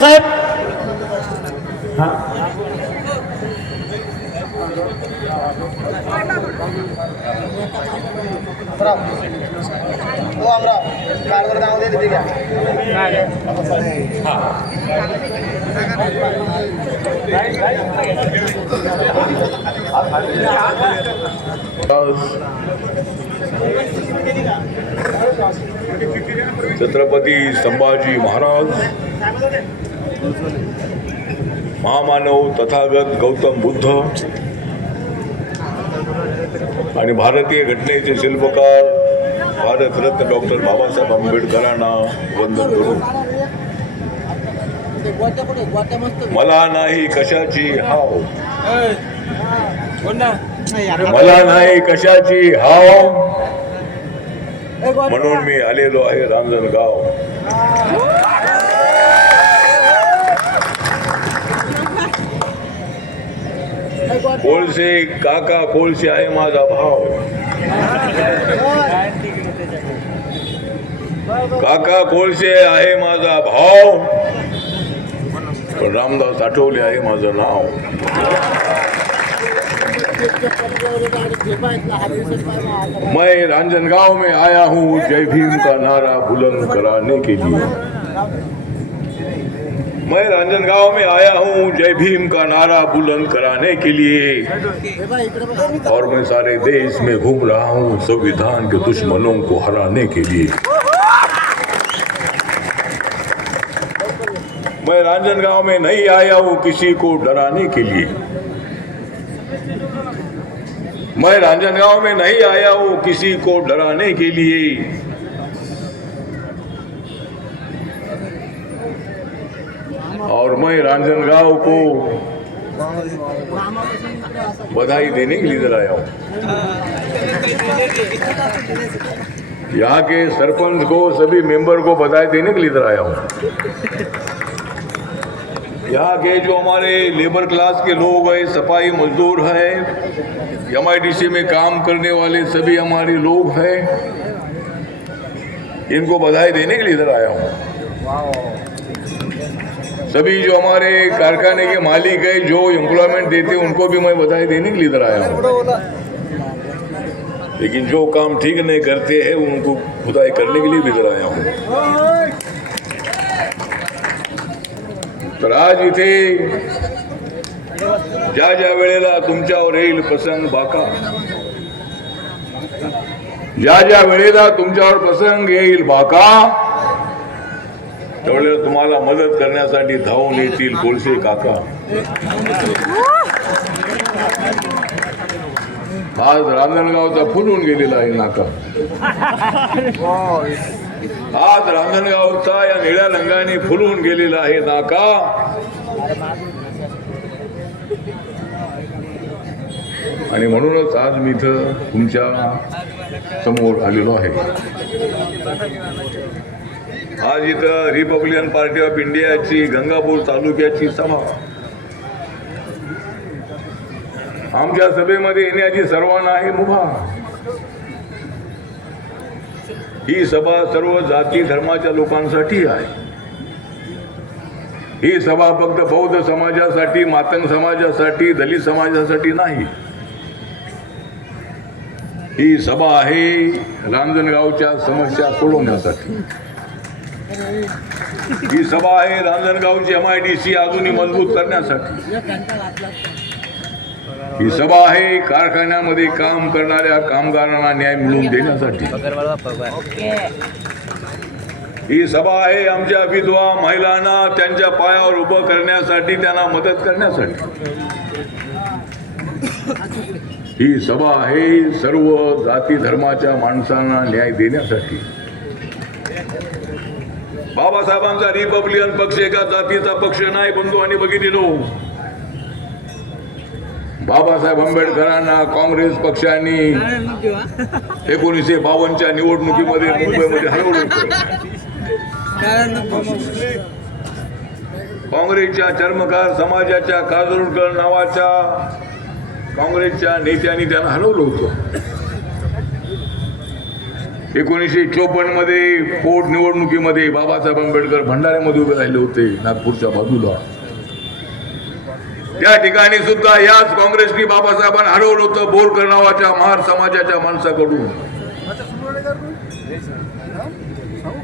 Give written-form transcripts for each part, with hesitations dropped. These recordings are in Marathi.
साहेब छत्रपती संभाजी महाराज, महामानव तथागत गौतम बुद्ध आणि भारतीय घटनेचे शिल्पकार भारतरत्न डॉक्टर बाबासाहेब आंबेडकरांना वंदन करून मला नाही कशाची हाव, मला नाही कशाची हाव, म्हणून मी आलेलो आहे रांजणगाव. कोळसे काका कोळसे आहे माझा भाव, काका कोळसे आहे माझा भाव, पण रामदास आठवले आहे माझं नाव. मैं रांजनगांव में आया हूँ जय भीम का नारा बुलंद कराने के लिए. मैं रांजनगांव में आया हूँ जय भीम का नारा बुलंद कराने के लिए, और मैं सारे देश में घूम रहा हूँ संविधान के दुश्मनों को हराने के लिए. मैं रांजनगांव में नहीं आया हूँ किसी को डराने के लिए. मैं रांजनगांव में नहीं आया हूँ किसी को डराने के लिए, और मैं रांजनगांव को बधाई देने के लिए इधर आया हूँ. यहाँ के सरपंच को, सभी मेंबर को बधाई देने के लिए इधर आया हूँ. यहाँ के जो हमारे लेबर क्लास के लोग हैं, सफाई मजदूर हैं, MIDC में काम करने वाले सभी हमारे लोग हैं, इनको बधाई देने के लिए इधर आया हूँ. सभी जो हमारे कारखाने के मालिक हैं, जो एम्प्लॉयमेंट देते हैं, उनको भी मैं बधाई देने के लिए इधर आया हूँ. लेकिन जो काम ठीक नहीं करते हैं उनको खुदाई करने के लिए भी इधर आया हूँ. तर आज इथे ज्या ज्या वेळेला तुमच्यावर येईल प्रसंग बाका, ज्या ज्या वेळेला तुमच्यावर प्रसंग येईल बाका, त्यावेळेला तुम्हाला मदत करण्यासाठी धावून येतील कोळसे काका. आज रांजणगावचा फुलून गेलेला आहे नाका. आज रांजणगावचा या निळ्या रंगाने फुलून गेलेला आहे नाका. आणि म्हणूनच आज मी इथं तुमच्या समोर आलेलो आहे. आज इथं रिपब्लिकन पार्टी ऑफ इंडियाची गंगापूर तालुक्याची सभा. आमच्या सभेमध्ये येण्याची सर्वांना आहे मुभा. ही सभा सर्व जाती धर्माच्या लोकांसाठी आहे. ही सभा फक्त बौद्ध समाजासाठी, मातंग समाजासाठी, दलित समाजासाठी नाही. ही सभा आहे रांजणगावच्या समस्या सोडवण्यासाठी. ही सभा आहे रांजणगावची MIDC अजूनही मजबूत करण्यासाठी. ही सभा आहे कारखान्यामध्ये काम करणाऱ्या कामगारांना न्याय मिळवून देण्यासाठी. ही सभा आहे आमच्या विधवा महिलांना त्यांच्या पायावर उभं करण्यासाठी, त्यांना मदत करण्यासाठी. ही सभा आहे सर्व जाती धर्माच्या माणसांना न्याय देण्यासाठी. बाबासाहेबांचा रिपब्लिकन पक्ष एका जातीचा पक्ष नाही बंधू आणि भगिनीनो. बाबासाहेब आंबेडकरांना काँग्रेस पक्षाने 1952च्या निवडणुकीमध्ये मुंबईमध्ये हरवलं. काँग्रेसच्या चर्मकार समाजाच्या काजोळकर नावाच्या काँग्रेसच्या नेत्यांनी त्यांना हरवलं होतं. 1954 मध्ये पोटनिवडणुकीमध्ये बाबासाहेब आंबेडकर भंडाऱ्यामध्ये उभे राहिले होते नागपूरच्या बाजूला. त्या ठिकाणी सुद्धा याच काँग्रेसनी बाबासाहेबांना हरवलं होतं बोरकर नावाच्या महार समाजाच्या माणसाकडून.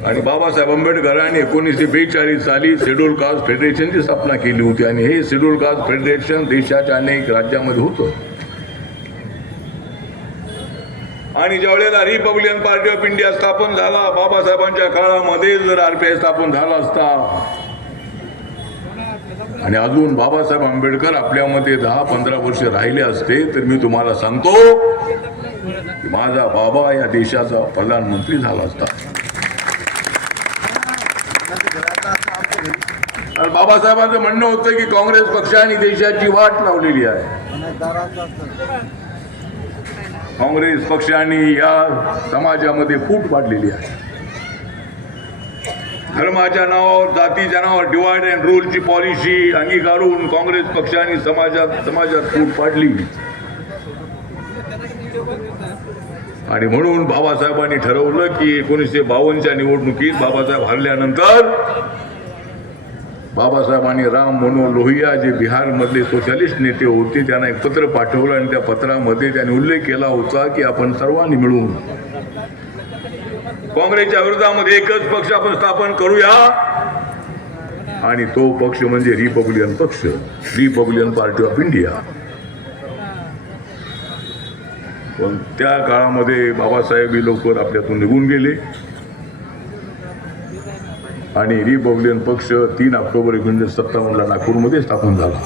आणि बाबासाहेब आंबेडकरांनी 1942 साली शेड्यूल कास्ट फेडरेशनची स्थापना केली होती. आणि हे शेड्यूल कास्ट फेडरेशन देशाच्या अनेक राज्यामध्ये होतं. आणि ज्यावेळेला रिपब्लिकन पार्टी ऑफ इंडिया स्थापन झाला, बाबासाहेबांच्या काळामध्ये जर RPI स्थापन झाला असता आणि अजून बाबासाहेब आंबेडकर आपल्यामध्ये 10-15 वर्ष राहिले असते, तर मी तुम्हाला सांगतो की माझा बाबा या देशाचा प्रधानमंत्री झाला असता. आणि बाबासाहेबांचं म्हणणं होतं की काँग्रेस पक्षाने देशाची वाट लावलेली आहे. काँग्रेस पक्षाने या समाजामध्ये फूट पाडलेली आहे. धर्माच्या नावावर, जातीच्या नावावर डिवाइड अँड रूलची पॉलिसी अंगीकारून काँग्रेस पक्षाने समाजात फूट पाडली. आणि म्हणून बाबासाहेबांनी ठरवलं की 1952च्या निवडणुकीत बाबासाहेब हरल्यानंतर बाबासाहेबांनी राम मनोहर लोहिया जे बिहारमधले सोशलिस्ट नेते होते त्यांना एक पत्र पाठवलं. आणि त्या पत्रामध्ये त्यांनी उल्लेख केला होता की आपण सर्वांनी मिळून काँग्रेसच्या विरोधामध्ये एकच पक्ष आपण स्थापन करूया. आणि तो पक्ष म्हणजे रिपब्लिकन पक्ष, रिपब्लिकन पार्टी ऑफ इंडिया. पण त्या काळामध्ये बाबासाहेब लवकर आपल्यातून निघून गेले. आणि रिपब्लिकन पक्ष 3 ऑक्टोबर 1957 नागपूरमध्ये स्थापन झाला.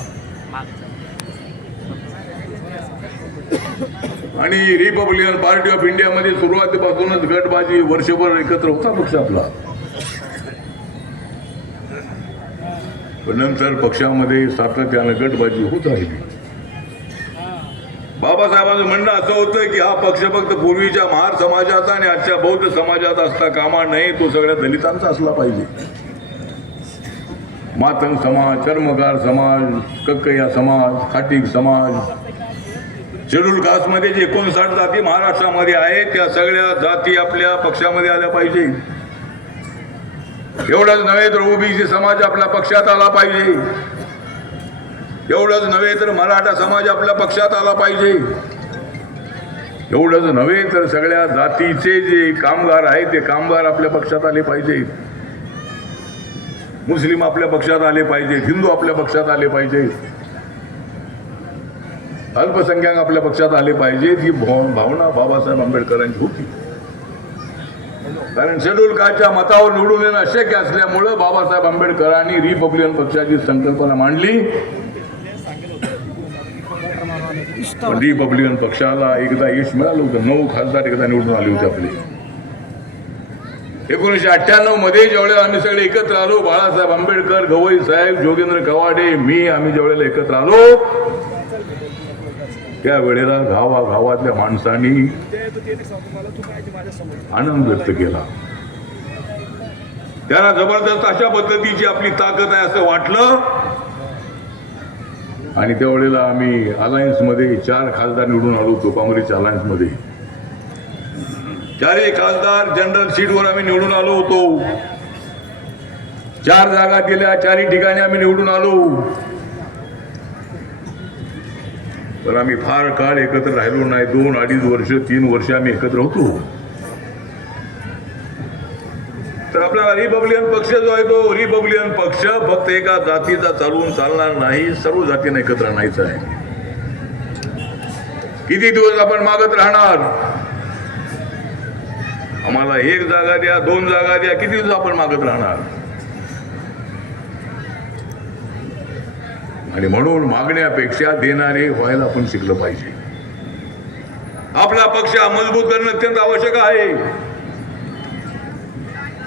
आणि रिपब्लिकन पार्टी ऑफ इंडियामध्ये सुरुवातीपासूनच गटबाजी, वर्षभर एकत्र होता पक्ष आपला. पण नंतर पक्षामध्ये सातत्यानं गटबाजी होत राहिली. बाबासाहेबांचं म्हणणं असं होतं की हा पक्ष फक्त पूर्वीच्या महार समाजाचा आणि आजच्या बौद्ध समाजाचा असता कामा नये, तो सगळ्या दलितांचा असला पाहिजे. मातंग समाज, चर्मकार समाज, कक्कय्या समाज, खाटीक समाज, शेड्यूल कास्टमध्ये जे 59 जाती महाराष्ट्रामध्ये आहेत त्या सगळ्या जाती आपल्या पक्षामध्ये आल्या पाहिजे. एवढंच नव्हे तर ओबीसी समाज आपल्या पक्षात आला पाहिजे. एवढंच नव्हे तर मराठा समाज आपल्या पक्षात आला पाहिजे. एवढंच नव्हे तर सगळ्या जातीचे जे कामगार आहेत ते कामगार आपल्या पक्षात आले पाहिजे. मुस्लिम आपल्या पक्षात आले पाहिजे, हिंदू आपल्या पक्षात आले पाहिजे, अल्पसंख्याक आपल्या पक्षात आले पाहिजे. ही भावना बाबासाहेब आंबेडकरांची होती. कारण शेड्यूल कास्टच्या मतावर निवडून येणं अशक्य असल्यामुळं बाबासाहेब आंबेडकरांनी रिपब्लिकन पक्षाची संकल्पना मांडली. रिपब्लिकन पक्षाला एकदा यश मिळालं होतं. 9 खासदार एकदा निवडून आले होते आपले. 1998 मध्ये ज्यावेळेला आम्ही सगळे एकत्र आलो, बाळासाहेब आंबेडकर, गवई साहेब, जोगेंद्र कवाडे, मी, आम्ही ज्यावेळेला एकत्र आलो त्यावेळेला गावागावातल्या माणसांनी आनंद व्यक्त केला. त्यांना जबरदस्त अशा पद्धतीची आपली ताकद आहे असं वाटलं. आणि त्यावेळेला आम्ही अलायन्स मध्ये 4 खासदार निवडून आलो होतो. काँग्रेसच्या अलायन्स मध्ये 4 खासदार जनरल सीटवर आम्ही निवडून आलो होतो. 4 जागा दिल्या, 4 ठिकाणी आम्ही निवडून आलो. पण आम्ही फार काळ एकत्र राहिलो नाही. 2-2.5 वर्ष, 3 वर्ष आम्ही एकत्र होतो. तर आपला रिपब्लिकन पक्ष जो आहे तो रिपब्लिकन पक्ष फक्त एका जातीचा चालून चालणार नाही, सर्व जातींना एकत्र आणायचं आहे. किती दिवस आपण मागत राहणार? आम्हाला 1 जागा द्या, 2 जागा द्या, किती दिवस आपण मागत राहणार? आणि म्हणून मागण्यापेक्षा देणारे व्हायला आपण शिकलं पाहिजे. आपला पक्ष मजबूत करणं अत्यंत आवश्यक आहे.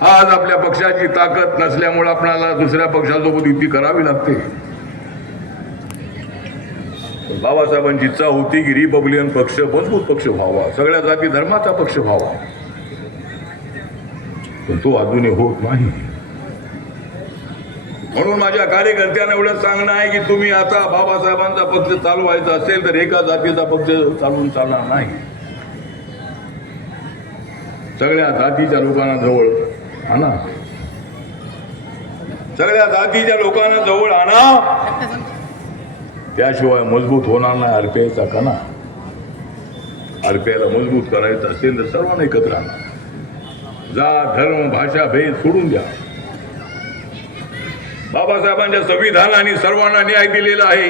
आज आपल्या पक्षाची ताकद नसल्यामुळे आपल्याला दुसऱ्या पक्षासोबत युती करावी लागते. बाबासाहेबांची इच्छा होती की रिपब्लिकन पक्ष मजबूत पक्ष व्हावा, सगळ्या जाती धर्माचा पक्ष व्हावा. पण तो अजूनही होत नाही. म्हणून माझ्या कार्यकर्त्यांना एवढं सांगणं आहे की तुम्ही आता बाबासाहेबांचा पक्ष चालवायचा असेल तर एका जातीचा पक्ष चालवून चालणार नाही. सगळ्या जातीच्या लोकांना जवळ आणा, सगळ्या जातीच्या लोकांना जवळ आणा, त्याशिवाय मजबूत होणार नाही आरपीआयचा कणा. आरपीआयला मजबूत करायचं असेल तर सर्वांना एकत्र आणा. जात धर्म भाषा भेद सोडून द्या. बाबासाहेबांच्या संविधानाने सर्वांना न्याय दिलेला आहे.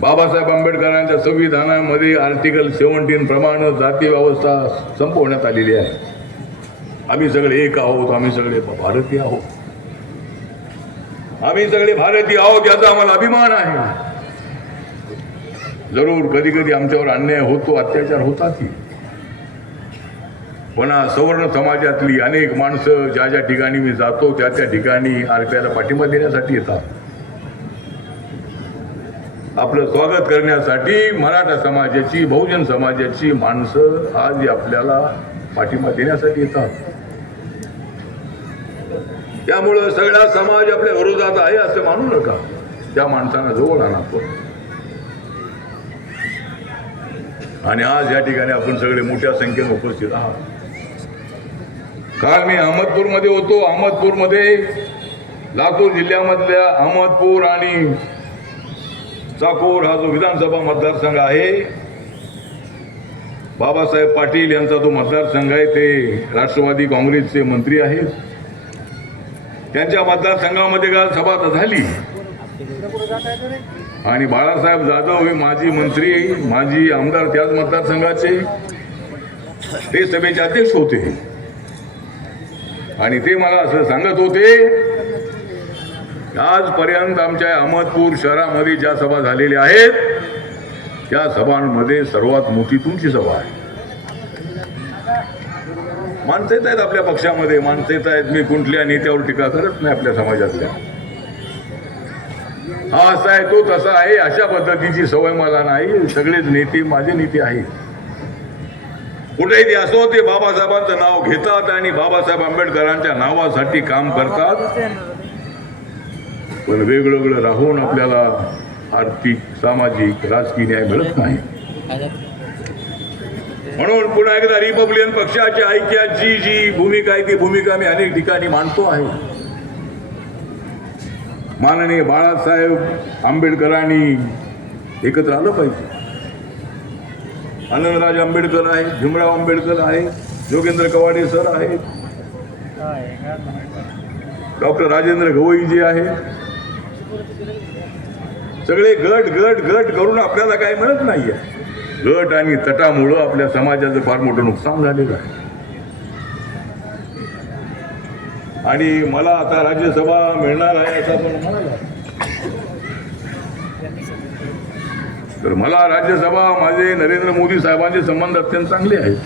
बाबासाहेब आंबेडकरांच्या संविधानामध्ये आर्टिकल 17 प्रमाणे जाती व्यवस्था संपवण्यात आलेली आहे. आम्ही सगळे एक आहोत, आम्ही सगळे भारतीय आहोत, आम्ही सगळे भारतीय आहोत याचा आम्हाला अभिमान आहे. जरूर कधी कधी आमच्यावर अन्याय होतो, अत्याचार होतातही, पण सवर्ण समाजातली अनेक माणसं ज्या ज्या ठिकाणी मी जातो त्या त्या ठिकाणी आरपीआयला पाठिंबा देण्यासाठी येतात. आपलं स्वागत करण्यासाठी मराठा समाजाची, बहुजन समाजाची माणसं आज आपल्याला पाठिंबा देण्यासाठी येतात. त्यामुळं सगळा समाज आपल्या विरोधात आहे असं मानू नका. त्या माणसांना जवळ आणा. आणि आज या ठिकाणी आपण सगळे मोठ्या संख्येने उपस्थित आहात. काल मी अहमदपूरमध्ये होतो. अहमदपूरमध्ये लातूर जिल्ह्यामधल्या अहमदपूर आणि चाकूर हा जो विधानसभा मतदारसंघ आहे, बाबासाहेब पाटील यांचा जो मतदारसंघ आहे ते राष्ट्रवादी काँग्रेसचे मंत्री आहेत. त्यांच्या मतदारसंघामध्ये काल सभा झाली आणि बाळासाहेब जाधव हे माजी मंत्री, माजी आमदार त्याच मतदारसंघाचे, ते सभेचे अध्यक्ष होते. आणि ते मला असं सांगत होते, आजपर्यंत आमच्या अहमदपूर शहरामध्ये ज्या सभा झालेल्या आहेत त्या सभांमध्ये सर्वात मोठी तुमची सभा आहे. माणसं येत आहेत आपल्या पक्षामध्ये, माणसं येत आहेत. मी कुठल्या नेत्यावर टीका करत नाही आपल्या समाजातल्या. हा असा आहे, तो तसा आहे, अशा पद्धतीची सवय मला नाही. सगळेच नेते माझे नेते आहेत. कुठेही असो ते बाबासाहेबांचं नाव घेतात आणि बाबासाहेब आंबेडकरांच्या नावासाठी काम करतात. पण वेगवेगळं राहून आपल्याला आर्थिक, सामाजिक, राजकीय न्याय मिळत नाही. म्हणून पुन्हा एकदा रिपब्लिकन पक्षाच्या ऐक्याची जी भूमिका आहे ती भूमिका मी अनेक ठिकाणी मांडतो आहे. माननीय बाळासाहेब आंबेडकरांनी एकत्र आलं पाहिजे. आनंदराज आंबेडकर आहेत, भीमराव आंबेडकर आहेत, योगेंद्र कवाडे सर आहेत, डॉक्टर राजेंद्र गवई जे आहे, सगळे गट गट गट करून आपल्याला काही मिळत नाहीये. गट आणि तटामुळं आपल्या समाजाचं फार मोठं नुकसान झालेलं आहे. आणि मला आता राज्यसभा मिळणार आहे असं पण म्हणाला, तर मला राज्यसभा, माझे नरेंद्र मोदी साहेबांचे संबंध अत्यंत चांगले आहेत.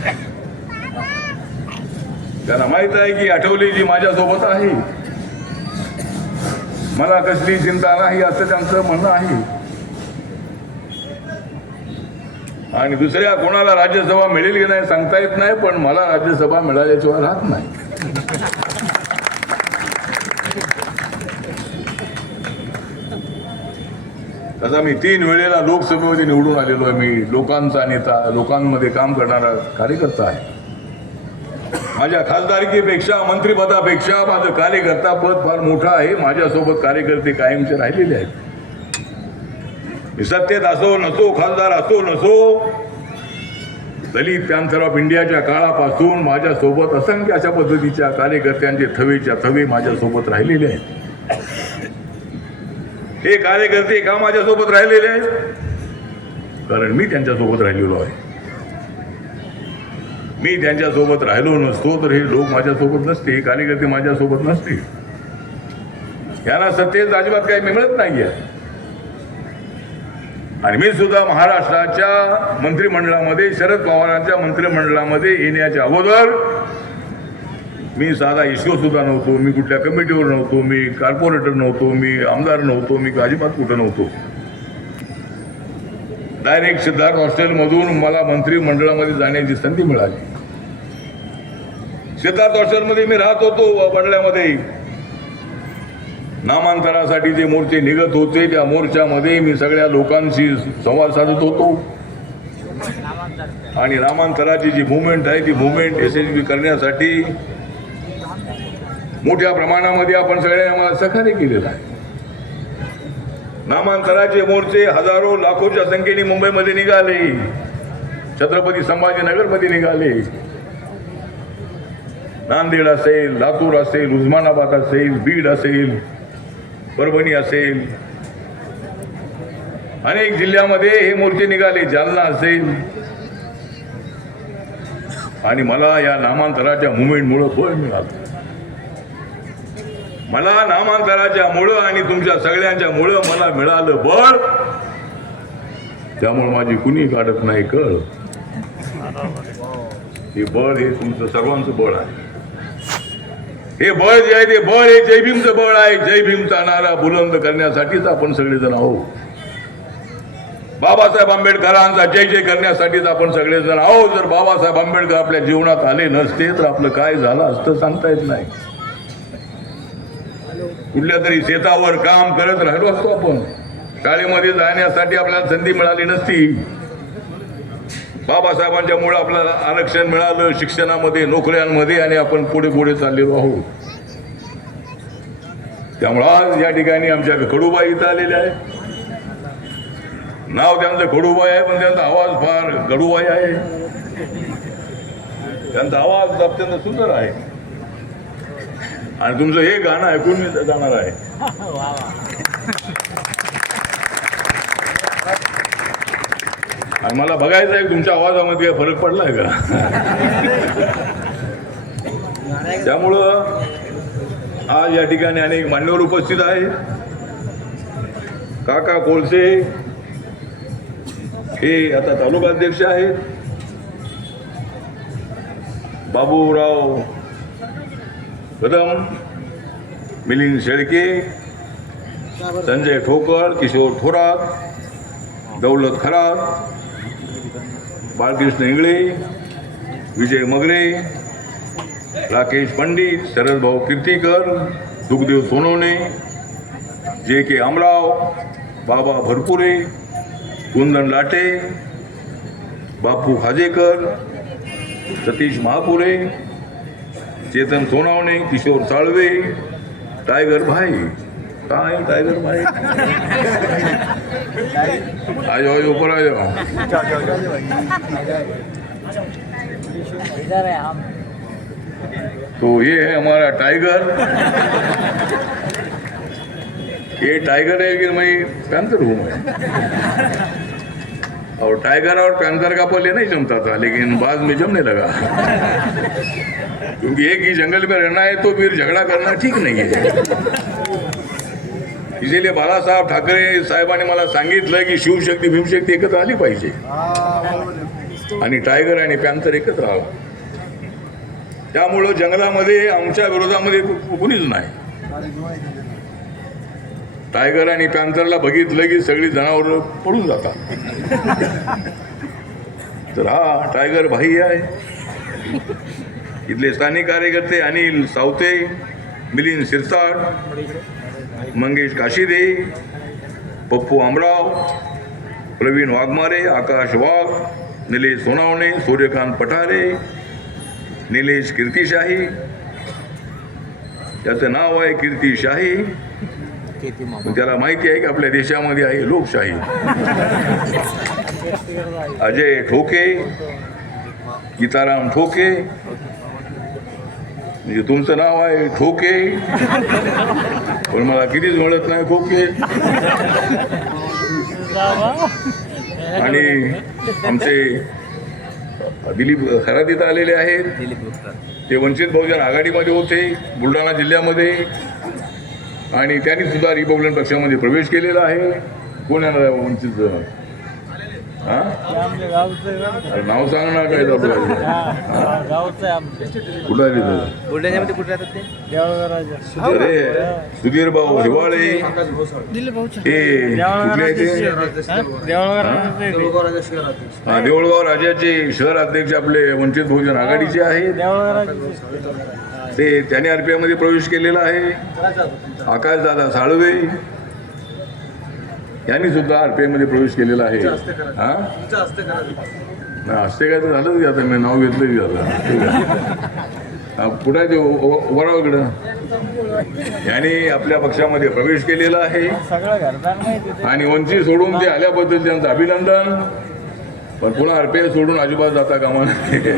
त्यांना माहित आहे की आठवलेजी माझ्यासोबत आहे, मला कसली चिंता नाही असं त्यांचं म्हणणं आहे. आणि दुसऱ्या कोणाला राज्यसभा मिळेल की नाही सांगता येत नाही, पण मला राज्यसभा मिळाल्याशिवाय राहत नाही. तसा मी 3 वेळेला लोकसभेमध्ये निवडून आलेलो आहे. मी लोकांचा नेता, लोकांमध्ये काम करणारा कार्यकर्ता आहे. माझ्या खासदारकीपेक्षा, मंत्रिपदापेक्षा माझं कार्यकर्ता पद फार मोठं आहे. माझ्यासोबत कार्यकर्ते कायमचे राहिलेले आहेत. मी सत्तेत असो नसो, खासदार असो नसो, दलित पॅन्थर ऑफ इंडियाच्या काळापासून माझ्यासोबत असंख्य अशा पद्धतीच्या कार्यकर्त्यांचे थवेच्या थवे माझ्यासोबत राहिलेले आहेत. हे कार्यकर्ते का माझ्यासोबत राहिलेले आहेत? कारण मी त्यांच्यासोबत राहिलेलो आहे. मी त्यांच्यासोबत राहिलो नसतो तर हे लोक माझ्यासोबत नसते, हे कार्यकर्ते माझ्यासोबत नसते. यांना सत्तेत अजिबात काही मिळत नाहीये. आणि मी सुद्धा महाराष्ट्राच्या मंत्रिमंडळामध्ये, शरद पवारांच्या मंत्रिमंडळामध्ये येण्याच्या अगोदर मी साधा इश्यू सुद्धा नव्हतो, मी कुठल्या कमिटीवर नव्हतो, मी कॉर्पोरेटर नव्हतो, मी आमदार नव्हतो, मी अजिबात कुठं नव्हतो. डायरेक्ट सिद्धार्थ हॉस्टेलमधून मला मंत्रिमंडळामध्ये जाण्याची संधी मिळाली. सिद्धार्थ हॉस्टेलमध्ये मी राहत होतो. बंगल्यामध्ये नामांतरासाठी जे मोर्चे निघत होते त्या मोर्चामध्ये मी सगळ्या लोकांशी संवाद साधत होतो. आणि नामांतराची जी मुवमेंट आहे ती मुवमेंट यशस्वी करण्यासाठी मोठ्या प्रमाणामध्ये आपण सगळ्यांनी आम्हाला सहकार्य केलेलं आहे. नामांतराचे मोर्चे हजारो लाखोच्या संख्येने मुंबईमध्ये निघाले, छत्रपती संभाजीनगरमध्ये निघाले, नांदेड असेल, लातूर असेल, उस्मानाबाद असेल, बीड असेल, परभणी असेल, अनेक जिल्ह्यामध्ये हे मोर्चे निघाले, जालना असेल. आणि मला या नामांतराच्या मुवमेंटमुळे बळ मिळालं. मला नामांतराच्या मुळे आणि तुमच्या सगळ्यांच्या मुळे मला मिळालं बळ. त्यामुळे माझी कुणी काढत नाही कळ. हे बळ हे तुमचं सर्वांचं बळ आहे. हे बळ जे आहे ते बळ हे जय भीमचं बळ आहे. जय भीमचा नारा बुलंद करण्यासाठीच आपण सगळेजण आहोत. बाबासाहेब आंबेडकरांचा जय जय करण्यासाठीच आपण सगळेजण आहोत. जर बाबासाहेब आंबेडकर आपल्या जीवनात आले नसते तर आपलं काय झालं असतं सांगता येत नाही. कुठल्या तरी शेतावर काम करत राहिलो असतो आपण. शाळेमध्ये जाण्यासाठी आपल्याला संधी मिळाली नसती. बाबासाहेबांच्या मुळे आपल्याला आरक्षण मिळालं शिक्षणामध्ये, नोकऱ्यांमध्ये, आणि आपण पुढे पुढे चाललेलो आहोत. त्यामुळे आज या ठिकाणी आमच्या खडूबाई इथं आलेल्या आहे. नाव त्यांचं खडूबाई आहे, पण त्यांचा आवाज फार गडूबाई आहे. त्यांचा आवाज अत्यंत सुंदर आहे. आणि तुमचं हे गाणं ऐकून मी जाणार आहे. आणि मला बघायचं आहे तुमच्या आवाजामध्ये फरक पडलाय का. त्यामुळं आज या ठिकाणी अनेक मान्यवर उपस्थित आहेत. काका कोळसे हे आता तालुका अध्यक्ष आहेत. बाबूराव कदम, मिलिंद शेळके, संजय ठोकळ, किशोर थोरात, दौलत खरात, बाळकृष्ण इंगळे, विजय मगरे, राकेश पंडित, शरद भाऊ कीर्तीकर, दुखदेव सोनवणे, जे के आमराव, बाबा भरपुरे, कुंदन लाटे, बापू खाजेकर, सतीश महापुरे, चेतन सोनावणे, किशोर साळवे, टायगर भाई. काय टायगर भाई आज आज ऊपर आ जाओ. तो ये है हमारा टाइगर. ये टाइगर है कि मैं पैंथर हूँ मैं. और टाइगर और पैंथर का पहले नहीं जमता था, लेकिन बाद में जमने लगा. क्योंकि एक ही जंगल में रहना है तो फिर झगड़ा करना ठीक नहीं है. इसीलिए बाळासाहेब ठाकरे साहेबांनी मला सांगितलं की शिवशक्ती भीमशक्ती एकत्र आली पाहिजे आणि टायगर आणि पॅन्थर एकत्र आला. त्यामुळं जंगलामध्ये आमच्या विरोधामध्ये कुणीच नाही. टायगर आणि पॅन्थरला बघितलं की सगळी जनावरं पळून जातात. तर हा टायगर भाई आहे. इथले स्थानिक कार्यकर्ते अनिल सावते, मिलिंद शिरसाट, मंगेश काशीदे, पप्पू आमराव, प्रवीण वाघमारे, आकाश वाघ, निलेश सोनावणे, सूर्यकांत पठारे, निलेश कीर्तिशाही. त्याचं नाव आहे कीर्तिशाही. त्याला माहिती आहे की आपल्या देशामध्ये आहे लोकशाही. अजय ठोके, गीताराम ठोके, म्हणजे तुमचं नाव आहे ठोके, पण मला कितीच मिळत नाही ठोके. आणि आमचे दिलीप खरात इथं आलेले आहेत. ते वंचित बहुजन आघाडीमध्ये होते बुलढाणा जिल्ह्यामध्ये, आणि त्यांनी सुद्धा रिपब्लिकन पक्षामध्ये प्रवेश केलेला आहे. कोण येणार आहे वंचितचं? नाव सांग ना काय कुठं अरे सुधीर भाऊ हिवाळे हे देऊळगाव राजाचे शहर अध्यक्ष आपले वंचित बहुजन आघाडीचे आहेत. ते त्याने RPI मध्ये प्रवेश केलेला आहे. आकाशदादा साळवे यांनी सुद्धा RPI मध्ये प्रवेश केलेला आहे. नाही असते काय तर झालंच की आता मी नाव घेतलं की आता कुठं आहे ते उभाराव इकडं. यांनी आपल्या पक्षामध्ये प्रवेश केलेला आहे आणि वंचित सोडून ते आल्याबद्दल त्यांचं अभिनंदन. पण पुन्हा RPI सोडून अजिबात जाता कामा नये.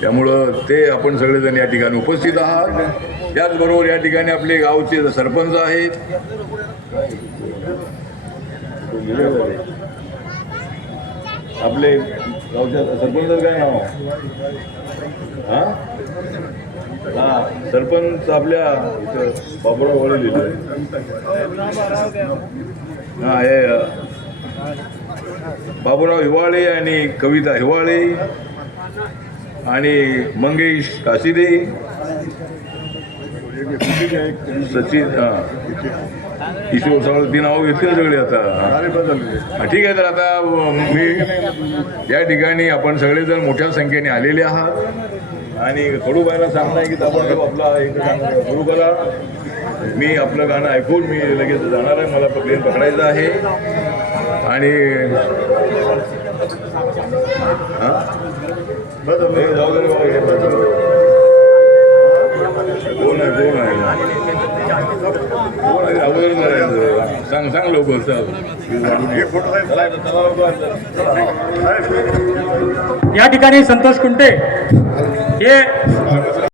त्यामुळं ते आपण सगळेजण या ठिकाणी उपस्थित आहात. त्याचबरोबर या ठिकाणी आपले गावचे सरपंच आहेत. आपले गावच्या सरपंच काय नाव हा सरपंच आपल्या बाबुराव हिवाळे लिहिलं. हा हे बाबुराव हिवाळे आणि कविता हिवाळे आणि मंगेश काशिदे सचिन किशोर सगळं ती नावं घेतली सगळे आता. ठीक आहे. तर आता मी या ठिकाणी आपण सगळेजण मोठ्या संख्येने आलेले आहात आणि खडूबाईला सांगणं आहे की आपण आपला एक सुरू करा. मी आपलं गाणं ऐकून मी लगेच जाणार आहे. मला प्लेन पकडायचं आहे आणि कोण आहे अगोदर सांग लवकर. या ठिकाणी संतोष कुंटे हे